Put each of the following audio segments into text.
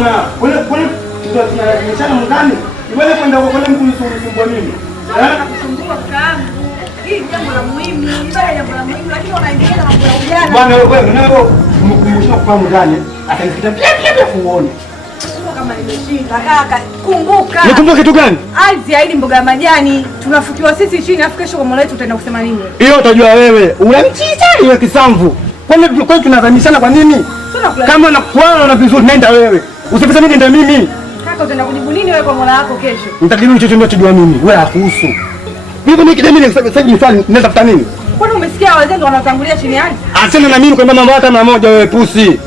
bwana. Kule tunashana mndani. Iweje kwenda kwa kule mkusumbua mimi? Nakusumbua kakaangu. Hii jambo la muhimu, ibada jambo la muhimu, lakini unaingia na mambo ya ujana. Bwana wewe mnao mkumbusha kwa mndani. Atanisikia pia kuone. Kama nimeshinda kaka, kumbuka. Nikumbuke kitu gani? Ardhi haidi mboga ya majani, tunafukiwa sisi chini, afu kesho kwa Mola wetu utaenda kusema nini? Hiyo utajua wewe. Unamchicha ile kisamvu. Kwani tunadhamishana kwa nini? Kama nakuona na vizuri nenda wewe. Usifanye mimi nenda mimi. Kaka utaenda kujibu nini wewe kwa Mola wako kesho? Nitajibu chochote ninachojua mimi. Wewe hakuhusu. Hivi ni kidemi sasa ni swali nitafuta nini? Kwani umesikia wazee ndio wanatangulia chini yani? Achana na mimi kwa mambo hata mara moja wewe pusi.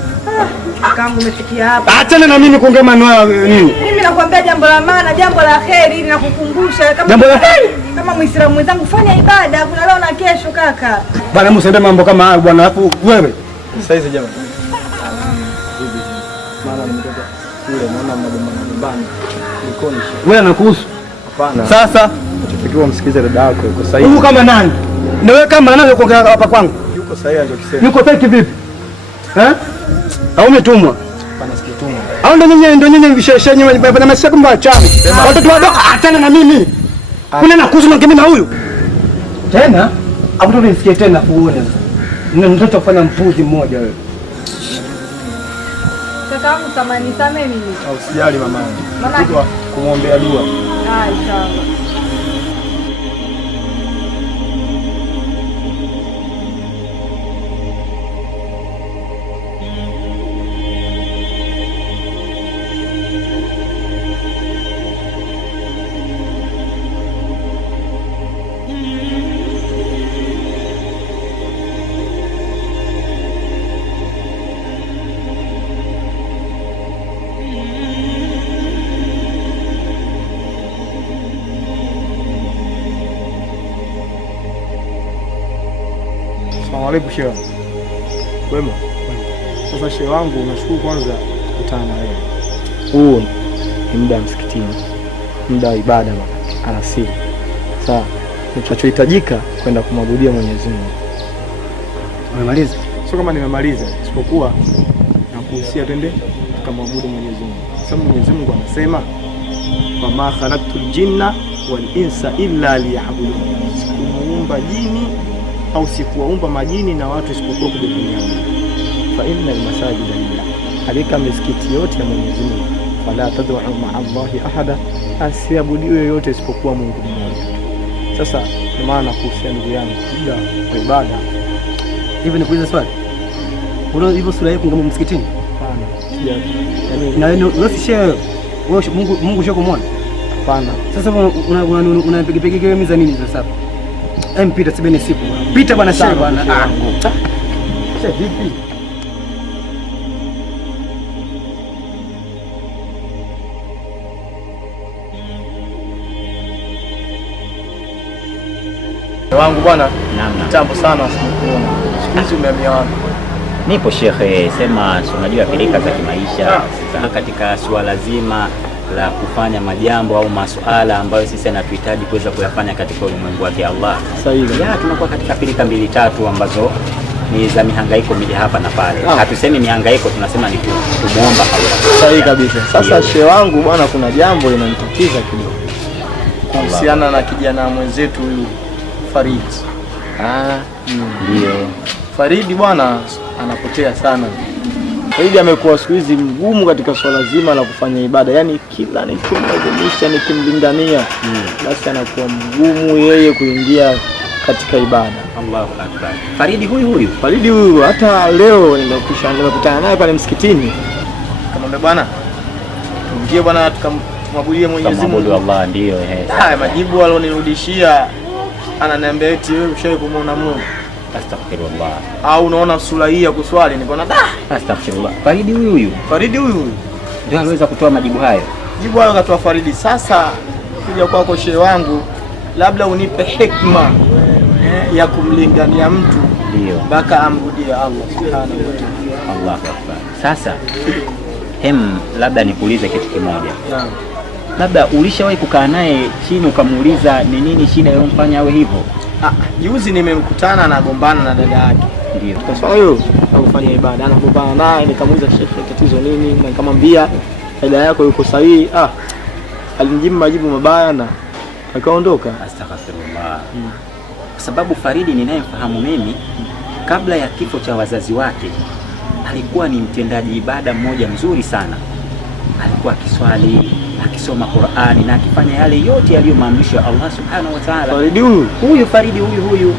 Kakaangu umefikia hapa. Achana na mimi kuongea maneno nini? Mimi nakwambia jambo la maana, jambo la kheri ili nakukumbusha kama jambo la kheri. Kama Muislamu mwenzangu fanya ibada, kuna leo na kesho kaka. Bwana msiende mambo kama hayo bwana, alafu wewe. Sasa hizi jamani. Maana nimetoka kule naona mnagombana. Nikoni. Wewe anakuhusu? Hapana. Sasa tukiwa msikize dada yako yuko sahihi. Huyu kama nani? Na wewe kama nani uko hapa kwangu? Yuko sahihi anachokisema. Yuko sahihi vipi? Au umetumwa? Hapana sijatumwa. Au ndio nyinyi visheshenye wanafanya mashaka mbaya chama. Watoto wadogo achana na mimi. Kuna nakuhusu na mimi na huyu. Tena? Au ndio nisikie tena uone sasa. Mtoto kufanya mpuzi mmoja wewe. Kakaangu tamani sana mimi. Au sijali mama. Mama kumwombea dua. Inshallah. Asalamualaykum shehe. Wema. Sasa shehe wangu nashukuru kwanza kukutana na wewe. Huu ni muda wa msikitini. Muda wa ibada alasiri. Sawa. Tunachohitajika kwenda kumwabudia Mwenyezi Mungu. Umemaliza? Sio kama nimemaliza, isipokuwa nakuhusia twende tukamwabudu Mwenyezi Mungu. Sababu Mwenyezi Mungu anasema wama khalaqtul jinna wal insa illa liya'budun. Sikumuumba jini au sikuwaumba majini na watu isipokuwa kuja duniani. Fa innal masajida lillah. Hakika misikiti yote ya Mwenyezi Mungu. Fala tad'u ma'a Allahi ahada. Asiabudiwe yoyote isipokuwa Mungu mmoja. Sasa kwa maana kuhusiana ndugu yangu muda wa ibada. Hivi nikuuliza swali. Unaona hivyo sura yako kama msikitini? Hapana. Yaani na wewe usishe wewe Mungu sio kumuona? Hapana. Sasa unapiga wewe miza nini sasa? Mpita sibeni siku bwana. Pita bwana shehe bwana. Shehe vipi? Wangu bwana. Naam. Kitambo sana sikuona. Siku hizi umehamia wapi? Nipo shekhe, sema unajua pilika za kimaisha katika suala zima la kufanya majambo au masuala ambayo sisi anatuhitaji kuweza kuyafanya katika ulimwengu wake Allah. Sahihi. Ya tunakuwa katika pilika 2-3 ambazo ni za mihangaiko mili hapa na pale. Hatusemi mihangaiko, tunasema ni kumuomba Allah. Sahihi kabisa. Sasa shehe wangu bwana, kuna jambo linanitatiza kidogo. Kuhusiana na kijana mwenzetu huyu Farid. Ndio. Faridi bwana anapotea sana. Faridi amekuwa siku hizi mgumu katika swala zima la kufanya ibada. Yaani kila nikimlazimisha nikimlingania basi anakuwa mgumu yeye kuingia katika ibada. Allahu Akbar. Faridi huyu hata leo nimekutana naye pale msikitini. Kamwambia bwana tuingie bwana tukamwabudia Mwenyezi Mungu. Allah ndio Haya majibu alionirudishia ananiambia eti wewe ushawahi kumuona Mungu. Astaghfirullah. Au unaona sura hii ya kuswali nikaona astaghfirullah. Faridi huyu ndio anaweza kutoa majibu hayo. Jibu hayo katoa Faridi. Sasa kuja kwako shehe wangu, labda unipe hikma ya kumlingania mtu ndio mpaka amrudie Allah subhanahu wa ta'ala. Allahu Akbar. Sasa labda nikuulize kitu kimoja. Naam. Labda ulishawahi kukaa naye chini ukamuuliza ni nini shida iliyomfanya awe hivyo? Juzi nimemkutana anagombana na dada yake. Ndio. Kwa sababu hiyo akufanya ibada anagombana naye, nikamuuliza shekhe tatizo nini, na nikamwambia dada yako yuko sahihi. Alinijibu majibu mabaya na akaondoka. Astaghfirullah. Kwa sababu Faridi ninayemfahamu mimi, kabla ya kifo cha wazazi wake alikuwa ni mtendaji ibada mmoja mzuri sana. Alikuwa akiswali, akisoma Qur'ani na akifanya yale yote yaliyomaamrishwa Allah subhanahu wa ta'ala. Faridi huyu.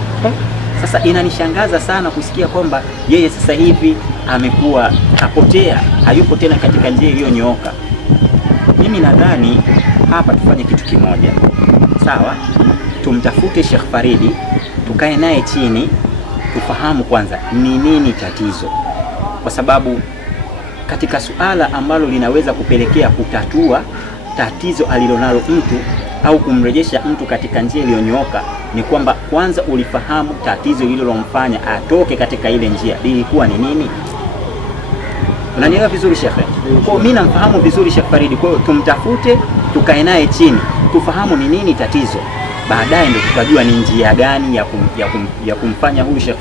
Sasa inanishangaza sana kusikia kwamba yeye sasa hivi amekuwa kapotea, hayupo tena katika njia iliyonyooka. Mimi nadhani hapa tufanye kitu kimoja. Sawa? Tumtafute Sheikh Faridi, tukae naye chini, tufahamu kwanza ni nini tatizo. Kwa sababu katika suala ambalo linaweza kupelekea kutatua tatizo alilonalo mtu au kumrejesha mtu katika njia iliyonyooka ni kwamba kwanza ulifahamu tatizo lililomfanya atoke katika ile njia lilikuwa ni nini. Unanielewa vizuri Sheikh? Kwa mimi namfahamu vizuri Sheikh Faridi, kwa hiyo tumtafute, tukae naye chini, tufahamu ni nini tatizo. Baadaye ndio tutajua ni njia gani ya kumfanya huyu Sheikh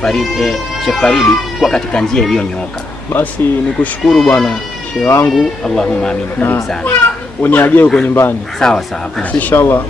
Faridi kuwa katika njia iliyonyooka. Basi nikushukuru bwana shehe wangu. Allahumma amin. Karibu sana. Uniagie huko nyumbani. Sawa. Inshallah.